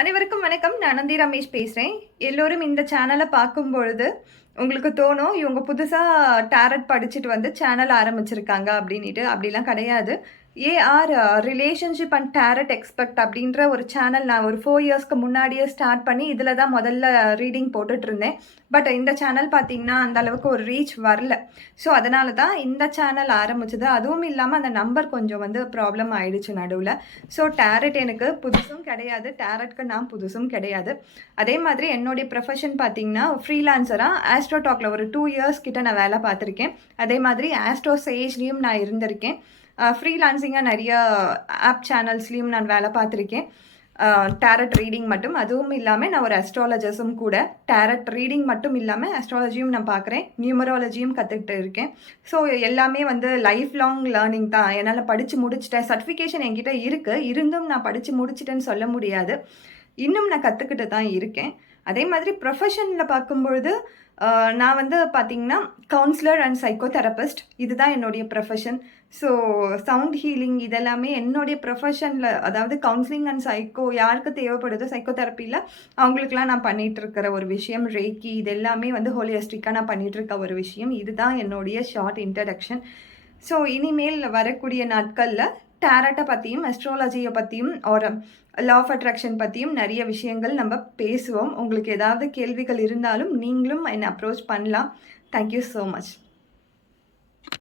அனைவருக்கும் வணக்கம். நான் நந்தி ரமேஷ் பேசுகிறேன். எல்லோரும் இந்த சேனலை பார்க்கும் பொழுது உங்களுக்கு தோணும், இவங்க புதுசாக டேரட் படிச்சுட்டு வந்து சேனல் ஆரம்பிச்சிருக்காங்க அப்படின்ட்டு. அப்படிலாம் கிடையாது. AR relationship and tarot expect அப்படின்ற ஒரு சேனல் நான் ஒரு 4 இயர்ஸ்க்கு முன்னாடியே ஸ்டார்ட் பண்ணி இதில் தான் முதல்ல ரீடிங் போட்டுட்ருந்தேன். பட் இந்த சேனல் பார்த்தீங்கன்னா அந்த அளவுக்கு ஒரு ரீச் வரல. ஸோ அதனால தான் இந்த சேனல் ஆரம்பிச்சது. அதுவும் இல்லாமல் அந்த நம்பர் கொஞ்சம் வந்து ப்ராப்ளம் ஆயிடுச்சு நடுவில். ஸோ டேரட் எனக்கு புதுசும் கிடையாது, டேரட்க்கு நான் புதுசும் கிடையாது. அதே மாதிரி என்னுடைய ப்ரொஃபஷன் பார்த்தீங்கன்னா ஃப்ரீலான்சராக ஆஸ்ட்ரோ டாக்ல ஒரு 2 இயர்ஸ் கிட்ட நான் வேலை பார்த்துருக்கேன். அதே மாதிரி ஆஸ்ட்ரோ சேஜ்லேயும் நான் இருந்திருக்கேன். ஃப்ரீலான்சிங்காக நிறைய ஆப் சேனல்ஸ்லேயும் நான் வேலை பார்த்துருக்கேன். டேரட் ரீடிங் மட்டும், அதுவும் இல்லாமல் நான் ஒரு அஸ்ட்ராலஜர்ஸும் கூட. டேரட் ரீடிங் மட்டும் இல்லாமல் அஸ்ட்ராலஜியும் நான் பார்க்குறேன், நியூமராலஜியும் கற்றுக்கிட்டு இருக்கேன். ஸோ எல்லாமே வந்து லைஃப் லாங் லேர்னிங் தான். என்னால் படித்து முடிச்சிட்டேன், சர்டிஃபிகேஷன் என்கிட்ட இருக்குது, இருந்தும் நான் படித்து முடிச்சிட்டேன்னு சொல்ல முடியாது. இன்னும் நான் கற்றுக்கிட்டு தான் இருக்கேன். அதே மாதிரி ப்ரொஃபஷனில் பார்க்கும்பொழுது நான் வந்து பார்த்திங்கன்னா கவுன்சிலர் அண்ட் சைக்கோ தெரபிஸ்ட், இதுதான் என்னுடைய ப்ரொஃபஷன். ஸோ சவுண்ட் ஹீலிங் இதெல்லாமே என்னுடைய ப்ரொஃபஷனில், அதாவது கவுன்சிலிங் அண்ட் சைக்கோ யாருக்கு தேவைப்படுதோ சைக்கோ தெரப்பியில் அவங்களுக்குலாம் நான் பண்ணிகிட்ருக்கிற ஒரு விஷயம். ரேக்கி இது எல்லாமே வந்து ஹோலிஸ்டிக்காக நான் பண்ணிகிட்ருக்க ஒரு விஷயம். இதுதான் என்னுடைய ஷார்ட் இன்ட்ரடக்ஷன். ஸோ இனிமேல் வரக்கூடிய நாட்களில் டேரட்டை பற்றியும் அஸ்ட்ராலஜியை பற்றியும் ஒரு லா ஆஃப் அட்ராக்ஷன் பற்றியும் நிறைய விஷயங்கள் நம்ம பேசுவோம். உங்களுக்கு ஏதாவது கேள்விகள் இருந்தாலும் நீங்களும் என்னை அப்ரோச் பண்ணலாம். Thank you so much.